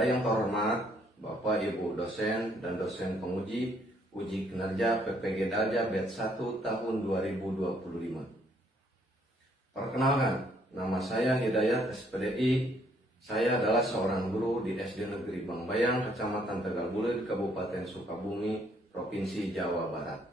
Kepada yang terhormat Bapak Ibu dosen dan dosen penguji uji kinerja PPG Dalja Batch 1 tahun 2025. Perkenalkan, nama saya Hidayat SPDI. Saya adalah seorang guru di SD Negeri Bangbayang, Kecamatan Tegal Bulir, Kabupaten Sukabumi, Provinsi Jawa Barat.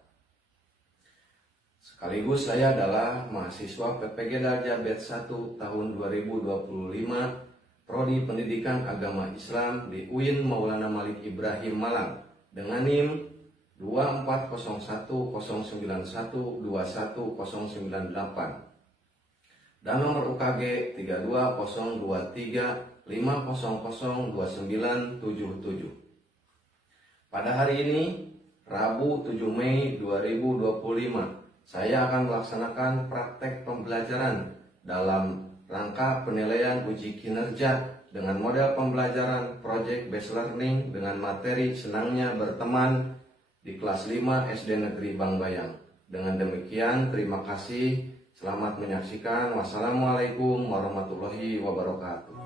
Sekaligus saya adalah mahasiswa PPG Dalja Batch 1 tahun 2025, Prodi Pendidikan Agama Islam di UIN Maulana Malik Ibrahim Malang dengan NIM 24091210098 dan nomor UKG 320235002977. Pada hari ini, Rabu 7 Mei 2025, saya akan melaksanakan praktek pembelajaran dalam rangka penilaian uji kinerja dengan model pembelajaran Project Based Learning dengan materi Senangnya Berteman di kelas 5 SD Negeri Bangbayang. Dengan demikian, terima kasih. Selamat menyaksikan. Wassalamualaikum warahmatullahi wabarakatuh.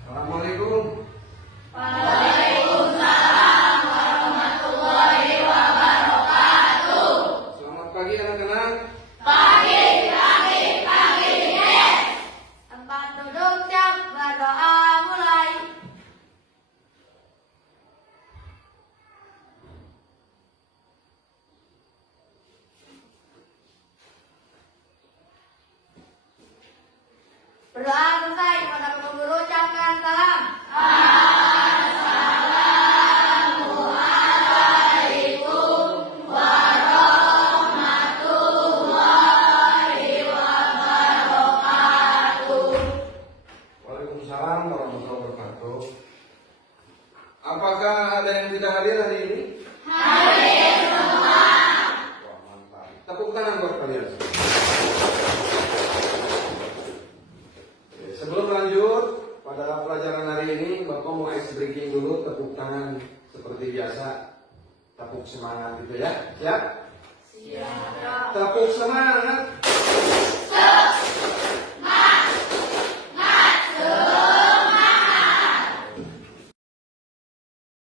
Assalamualaikum. Waalaikumsalam warahmatullahi wabarakatuh. Selamat pagi anak-anak. Pagi, yes. Tempat duduk siap, berdoa mulai. Berdoa selesai, kepada guru ucapkan salam. Assalamualaikum warahmatullahi wabarakatuh. Waalaikumsalam warahmatullahi wabarakatuh. Apakah ada yang tidak hadir hari ini? Hadir semua. Wah, mantap. Tepuk tangan buat kalian. Oke, sebelum lanjut pada pelajaran hari ini, Bapak mau ice breaking dulu, tepuk tangan seperti biasa. Tepuk semangat gitu ya. Siap? Siap. Tepuk semangat.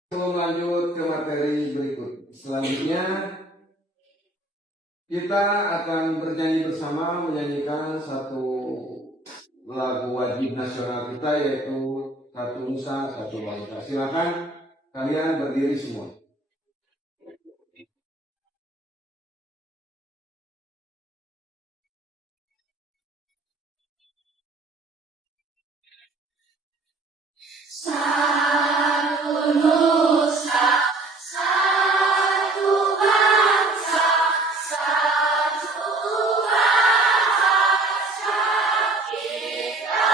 Sebelum lanjut ke materi berikut, selanjutnya kita akan bernyanyi bersama, menyanyikan satu lagu wajib nasional kita, yaitu Satu Nusa Satu Bangsa. Silakan kalian berdiri semua. Satu nusa, satu bangsa, satu bahasa kita.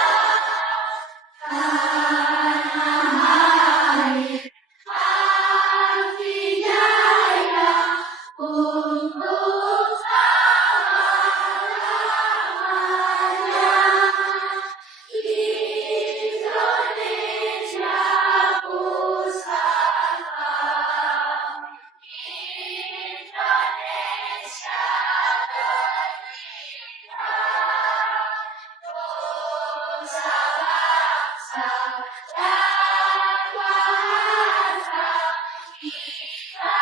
Tanah air hati jaya untuk selama-lamanya. Indonesia pusaka, Indonesia merdeka, bangsa bangsa dan bahasa kita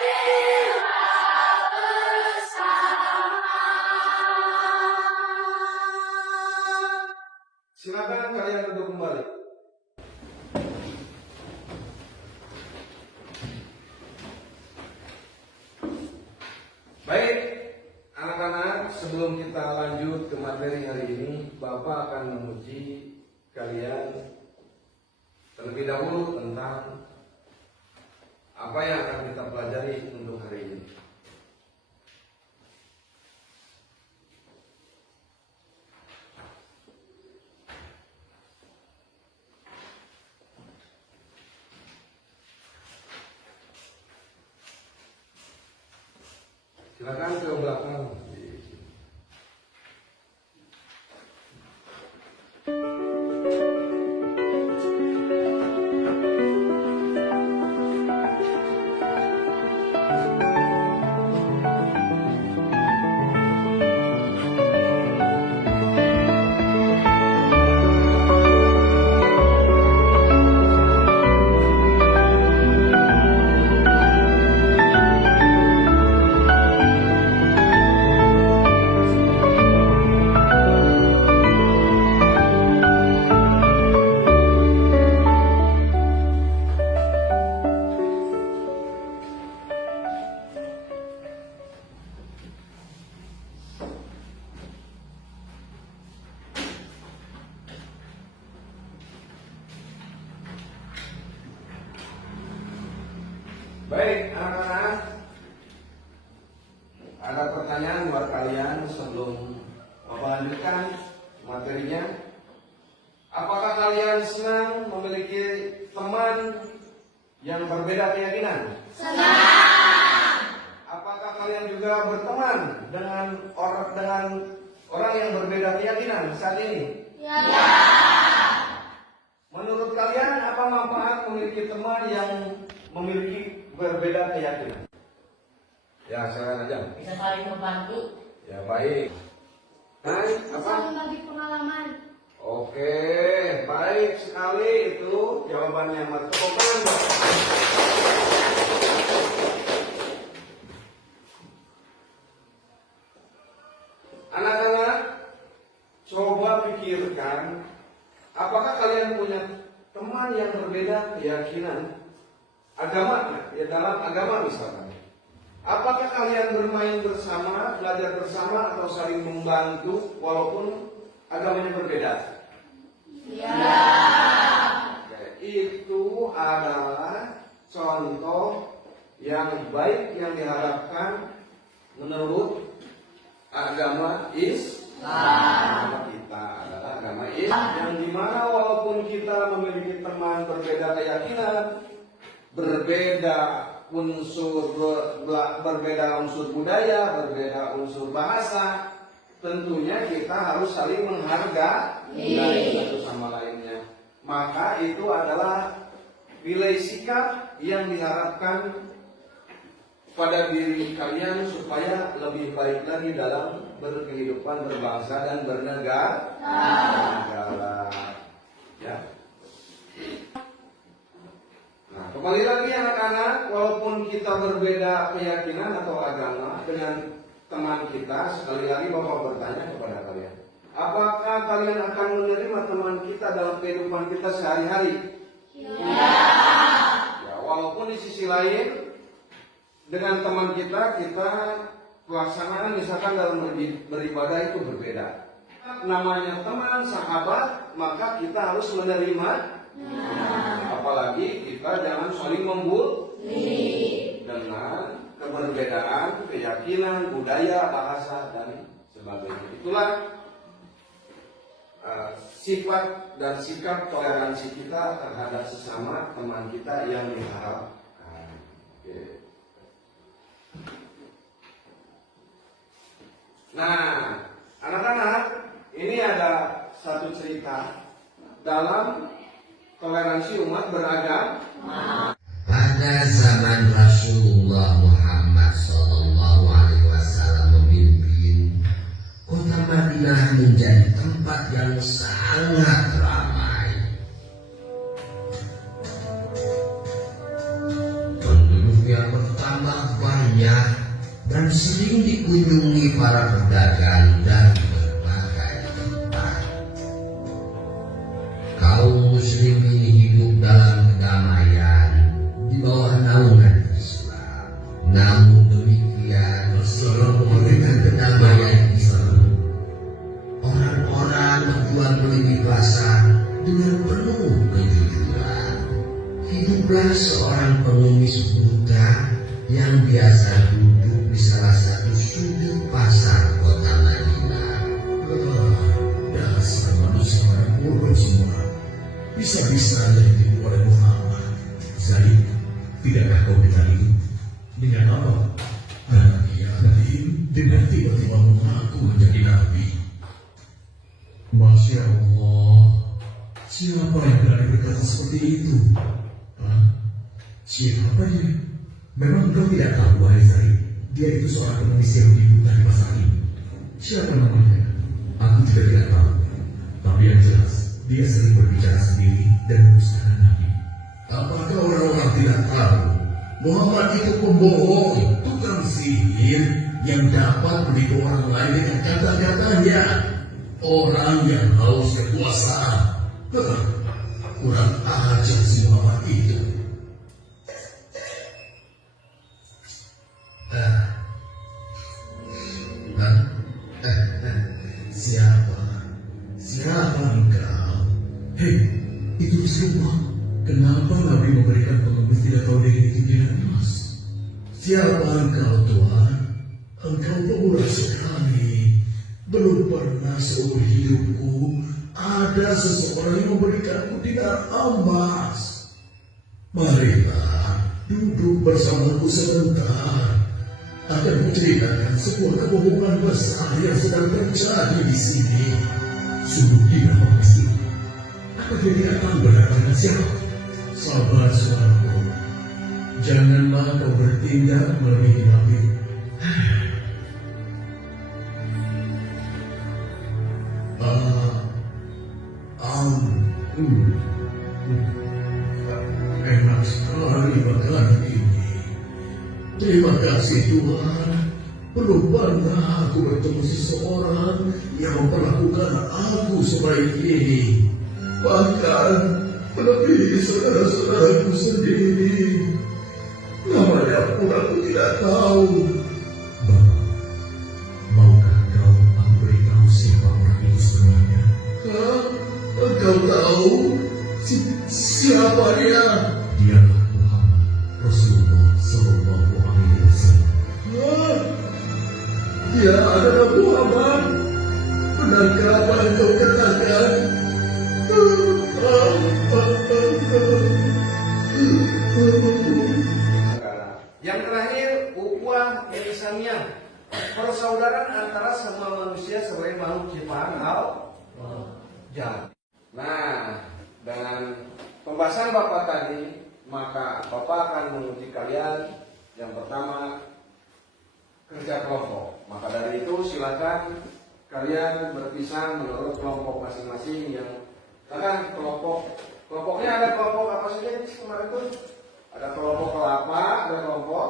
bela bersama. Silakan kalian duduk kembali. Baik, anak-anak, sebelum kita lanjut ke materi materi hari ini, Bapak akan menguji kalian terlebih dahulu tentang apa yang akan kita pelajari untuk hari ini. Silakan ke belakang. Baik, anak-anak, ada pertanyaan buat kalian sebelum Bapak lanjutkan materinya. Apakah kalian senang memiliki teman yang berbeda keyakinan? Senang. Apakah kalian juga berteman dengan orang yang berbeda keyakinan saat ini? Ya. Menurut kalian apa manfaat memiliki teman yang memiliki berbeda keyakinan? Ya, silakan aja. Bisa saling membantu. Ya, baik. Hai, apa? Saling bagi pengalaman. Oke, baik sekali itu jawabannya. Tepuk tangan. Anak-anak, coba pikirkan, apakah kalian punya teman yang berbeda keyakinan? Agama, ya dalam agama misalkan. Apakah kalian bermain bersama, belajar bersama, atau saling membantu walaupun agamanya berbeda? Ya. Itu adalah contoh yang baik yang diharapkan menurut agama Islam. Kita adalah agama Islam yang dimana walaupun kita memiliki teman berbeda keyakinan, berbeda unsur budaya, berbeda unsur bahasa, tentunya kita harus saling menghargai satu sama lainnya. Maka itu adalah nilai sikap yang diharapkan pada diri kalian supaya lebih baik lagi dalam berkehidupan berbangsa dan bernegara. Ya. Nah, kembali lagi anak-anak, walaupun kita berbeda keyakinan atau agama dengan teman kita, sekali lagi Bapak bertanya kepada kalian, apakah kalian akan menerima teman kita dalam kehidupan kita sehari-hari? Ya, walaupun di sisi lain dengan teman kita pelaksanaan misalkan dalam beribadah itu berbeda. Namanya teman, sahabat, maka kita harus menerima. Apalagi kita jangan saling membuli dengan keberbedaan, keyakinan, budaya, bahasa dan sebagainya. Itulah sifat dan sikap toleransi kita terhadap sesama teman kita yang diharapkan. Nah, anak-anak, ini ada satu cerita dalam toleransi umat beragama. Pada zaman Rasulullah Muhammad SAW memimpin, kota Madinah menjadi tempat yang sangat ramai. Penduduk yang bertambah banyak dan sering dikunjungi para pedagang dari berbagai tempat. Kaum muslimin hidup dalam kedamaian di bawah naungan Islam. Namun demikian, dengan kedamaian Islam, hiduplah seorang pengemis buta yang biasa duduk di salah satu sudut pasar kota Madinah. Dasar manusia orang bodoh semua. Bisa-bisanya ditipu oleh Muhammad. Zaid, tidakkah kau dengar ini? Dengan apa? Dia tadi dengan tiba-tiba mengaku menjadi nabi. Masya Allah, siapa yang berani berkata seperti itu? Hah? Siapa dia? Memang kau tidak tahu, wahai Zaid, dia itu seorang pengemis Yahudi buta di pasar ini. Siapa namanya? Aku juga tidak tahu. Tapi yang jelas, dia sering berbicara sendiri dan mendustakan Nabi. Apakah orang-orang tidak tahu Muhammad itu pembohong, tukang sihir yang dapat menipu orang lain dengan kata-katanya? Orang yang haus kekuasaan. Kurang ajar si Muhammad itu. Siapa engkau? Hei, itu semua. Kenapa Nabi memberikan pengemis tidak tahu diri itu dengan emas? Siapa engkau, Tuhan? Engkau pemurah sekali. Belum pernah seumur hidupku ada seseorang yang memberikanku dinar emas. Marilah duduk bersamaku sebentar. Akan menceritakan sebuah kebohongan besar yang sedang terjadi di sini. Sungguh tidak mengerti. Apa dia tidak tahu berhadapan siapa? Sabar, saudaraku. Janganlah kau bertindak melebihi Nabi. Enak sekali makanan ini. Terima kasih Tuhan. Belum pernah aku bertemu seseorang yang memperlakukan aku sebaik ini. Bahkan melebihi saudara-saudaraku sendiri. Namanya pun aku tidak tahu. Bapak, maukah kau aku beritahu siapa orang itu sebenarnya? Hah? Engkau tahu? Siapa dia? Dialah Muhammad Rasulullah Sallallahu Alaihi Wasallam. Hah? Dia adalah Muhammad. Benarkah apa yang kau katakan? Yang terakhir, ukhuwah ihsaniyah, persaudaraan antara semua manusia sebagai makhluk ciptaan Allah. Nah, dengan pembahasan Bapak tadi, maka Bapak akan menguji kalian yang pertama kerja kelompok. Maka dari itu silakan kalian berpisah menurut kelompok masing-masing yang kelompoknya ada kelompok apa saja di kemarin itu? Ada kelompok kelapa, ada kelompok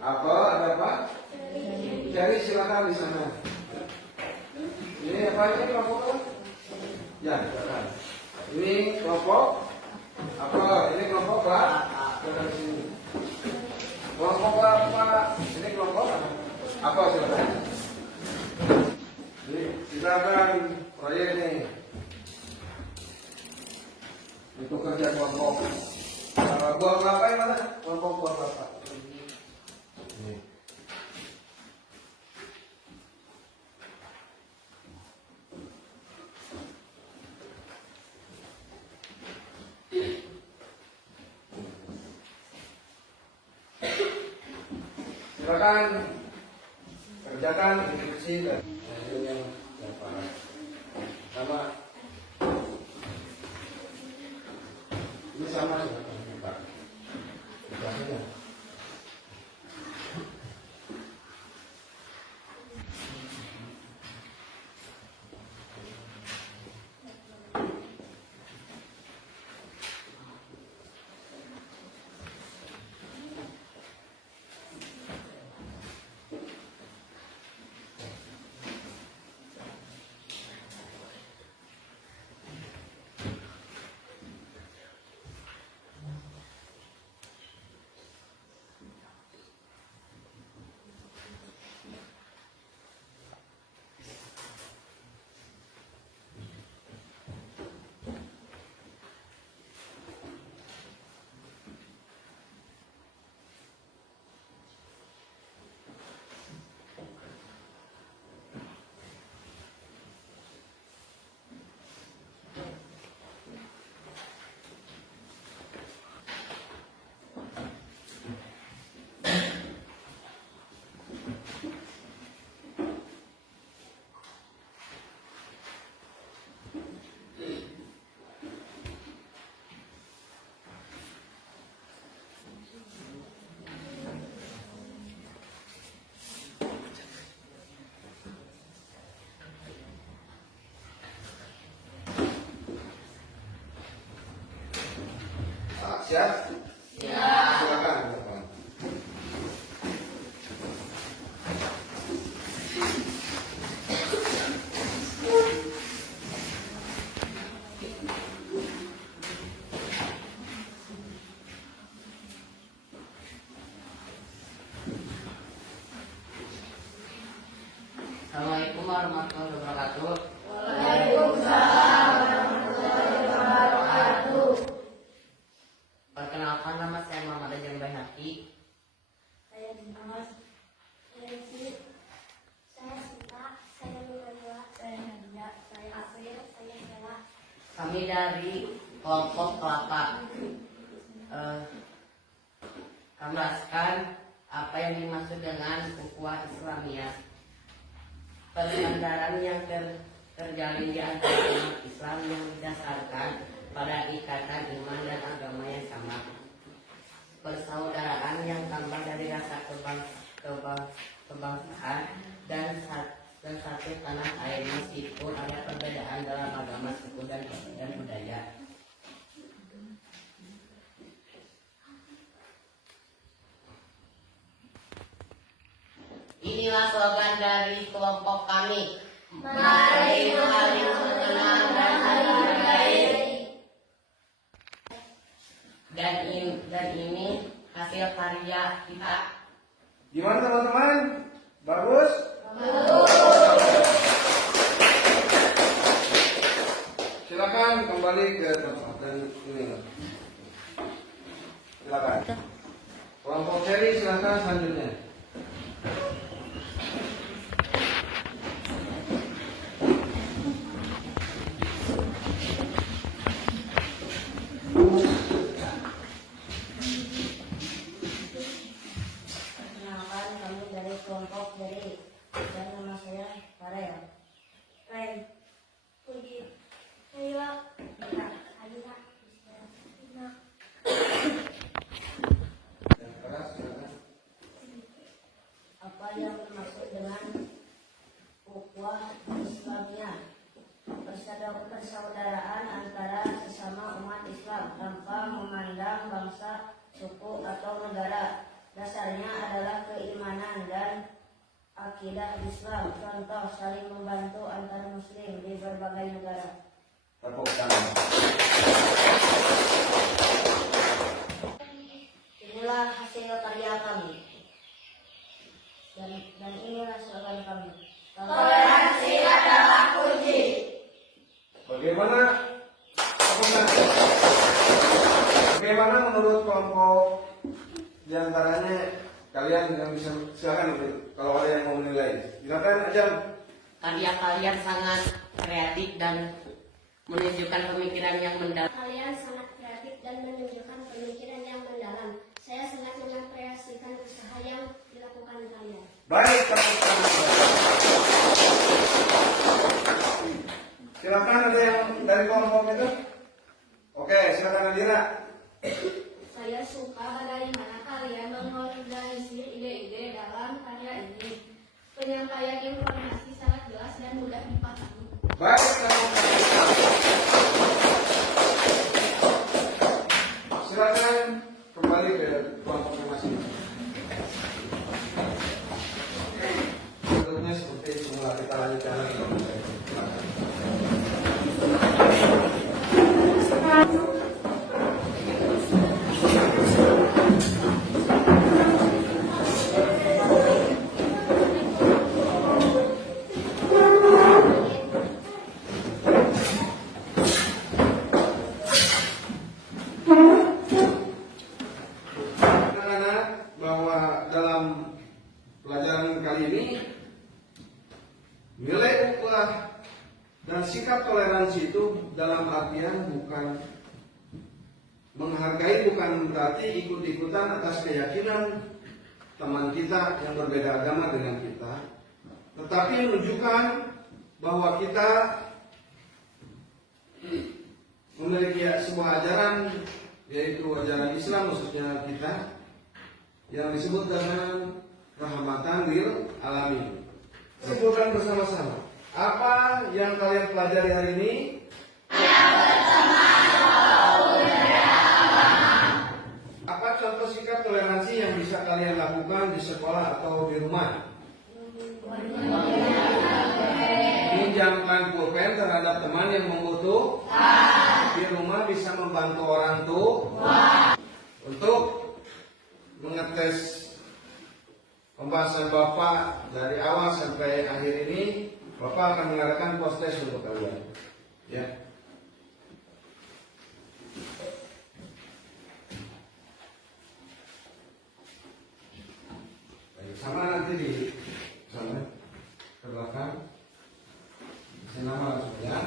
apel, ada apa? Jadi silakan di sana. Ini apa ini kelompok apa? Ya, silakan. Ini kelompok apel, ini kelompok kelapa. Di sini. Kelompok kelapa, ini kelompok apa? Silakan. Ini silakan proyek nih. Itu kerja kelompok. Buah kelapa yang mana? Kelompok buah kelapa. Ini. Silakan kerjakan instruksi dan hasilnya sama. Ini sama Pak. Siap? Siap. Silakan. Assalamualaikum warahmatullahi wabarakatuh. Perkenalkan, nama saya Muhammad Ajeng Baihaqi. Saya Dimas. Saya Siti. Saya Sita. Saya Nurula. Saya Nadia. Saya Afir. Saya Bella. Kami dari kelompok kelapa. Kami jelaskan apa yang dimaksud dengan ukhuwah Islamiyah. Persaudaraan yang terjalin di antara umat Islam yang didasarkan pada ikatan iman dan agama yang sama. Persaudaraan yang tambah dari rasa kebangsaan dan satu tanah air meskipun ada perbedaan dalam agama, suku dan budaya. Inilah slogan dari kelompok kami. Mari saling mengenal dan saling menghargai. Dan ini hasil karya kita. Gimana teman-teman? Bagus? Silakan kembali ke tempat dan ini. Silakan. Kelompok seri silakan selanjutnya. Perkenalkan, kami dari kelompok Jari dan nama saya Farel. Ren, Puji, Dewa, Dina, Adina, Dina. Yang keras silakan. Apa yang dimaksud dengan ukhuwah Islamiyah? Persaudaraan antara sesama umat Islam tanpa memandang bangsa, suku, atau negara. Dasarnya adalah keimanan dan akidah Islam. Contoh, saling membantu antar muslim di berbagai negara. Tepuk tangan. Inilah hasil karya kami. Dan inilah slogan kami. Toleransi adalah kunci. Bagaimana menurut kelompok diantaranya kalian yang bisa silakan kalau ada yang mau menilai. Silakan aja. Karya kalian sangat kreatif dan menunjukkan pemikiran yang mendalam. Kalian sangat kreatif dan menunjukkan pemikiran yang mendalam. Saya sangat mengapresiasikan usaha yang dilakukan kalian. Baik, tepuk tangan. Silakan ada yang dari kelompok itu. Oke, silakan Adira. Saya suka bagaimana kalian mengorganisir ide-ide dalam karya ini. Penyampaian informasi sangat jelas dan mudah dipahami. Baik, silakan kembali ke kelompok masing-masing. Berikutnya seperti semula kita lanjutkan lagi. Anak-anak, bahwa dalam pelajaran kali ini nilai ukhuwah dan sikap toleransi itu dalam artian bukan menghargai, bukan berarti ikut-ikutan atas keyakinan teman kita yang berbeda agama dengan kita, tetapi menunjukkan bahwa kita memiliki sebuah ajaran, yaitu ajaran Islam khususnya kita, yang disebut dengan rahmatan lil alamin. Sebutkan bersama-sama. Apa yang kalian pelajari hari ini? Yang pertama, kalian lakukan di sekolah atau di rumah? Pinjamkan pulpen terhadap teman yang membutuhkan. Di rumah bisa membantu orang tua. Untuk mengetes pembahasan Bapak dari awal sampai akhir ini, Bapak akan mengadakan post test untuk kalian. Ya. Baik, sama nanti di sana ke belakang. Saya nama langsung ya.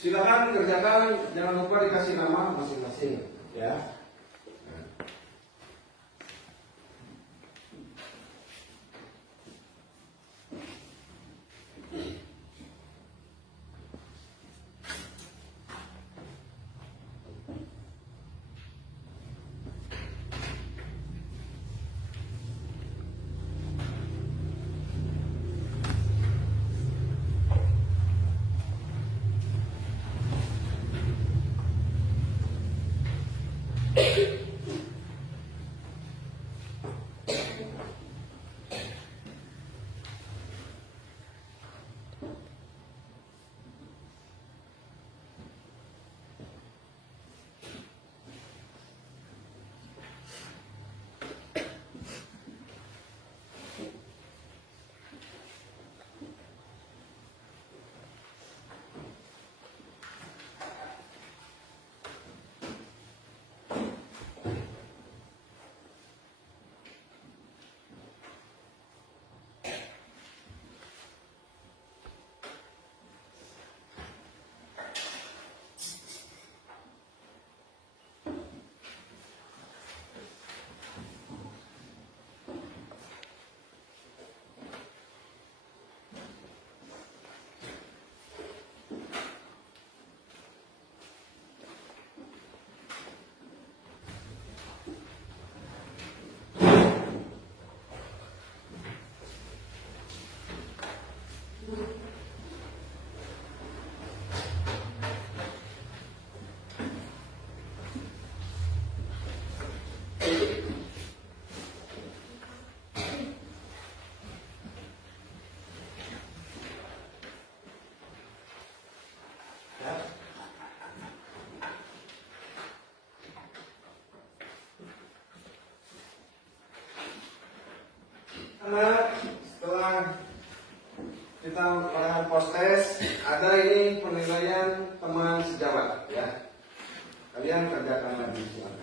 Silakan kerjakan, jangan lupa dikasih nama masing-masing, ya. Anak, setelah kita melakukan post test, ada ini penilaian teman sejawat, ya. Kalian kerjakan lagi, silakan.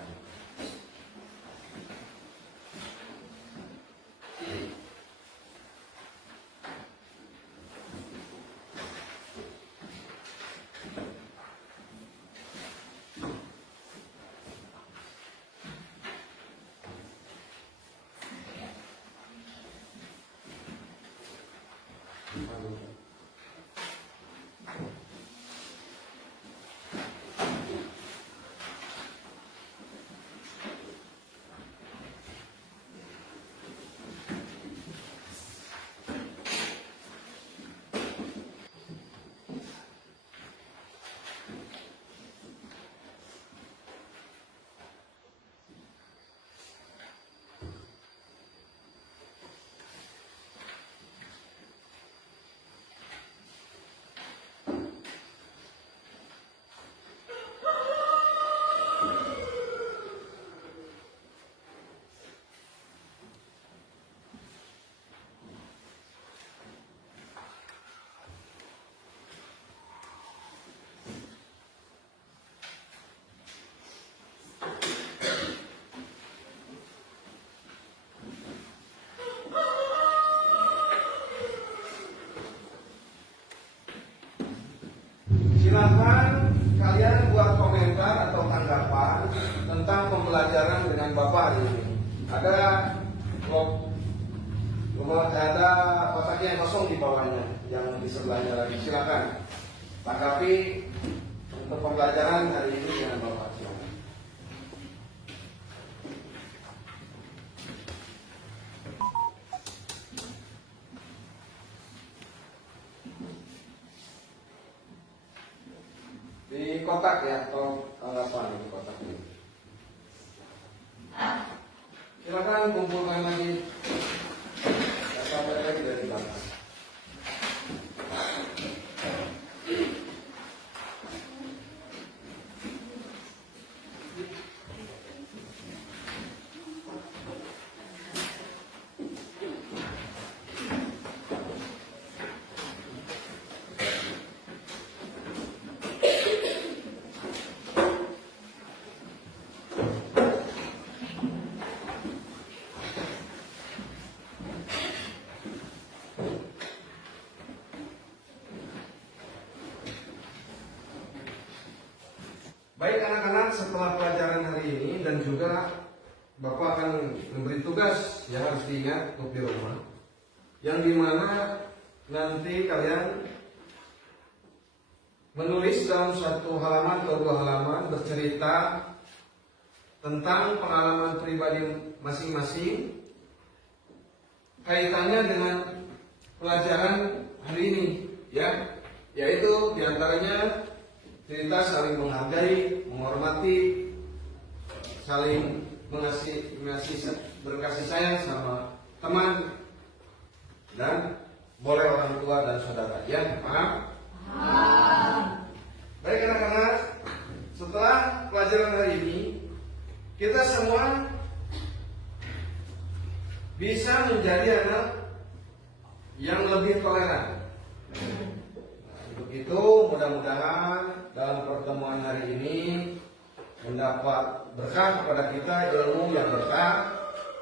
pembelajaran dengan Bapak hari ini. Ada ada kotak yang kosong di bawahnya, yang di sebelahnya lagi. Silakan tanggapi untuk pembelajaran hari ini dengan Bapak. Silakan. Di kotak ya, atau tanggapan di kotak ini. Silakan kumpulkan lagi data lagi dari belakang. Baik anak-anak, setelah pelajaran hari ini dan juga Bapak akan memberi tugas yang harus diingat untuk di rumah, yang dimana nanti kalian menulis dalam satu halaman atau dua halaman bercerita tentang pengalaman pribadi masing-masing kaitannya dengan pelajaran hari ini, ya, yaitu diantaranya cerita saling menghargai, menghormati, saling berkasih sayang sama teman, dan boleh orang tua dan saudara. Ya, paham? Baik anak-anak, setelah pelajaran hari ini, kita semua bisa menjadi anak yang lebih toleran. Untuk itu mudah-mudahan dalam pertemuan hari ini mendapat berkah kepada kita, ilmu yang berkah,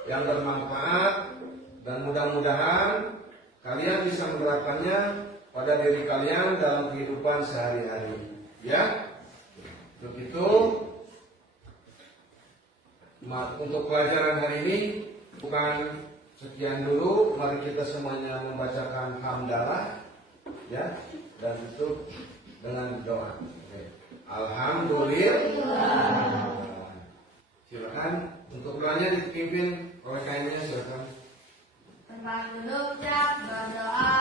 yang bermanfaat, dan mudah-mudahan kalian bisa menerapkannya pada diri kalian dalam kehidupan sehari-hari. Ya, untuk itu untuk pelajaran hari ini bukan sekian dulu. Mari kita semuanya membacakan hamdalah, ya, dan tutup dengan doa. Oke. Alhamdulillah. Silakan untuk doanya dipimpin oleh kainnya, silakan. Tempat duduk, berdoa.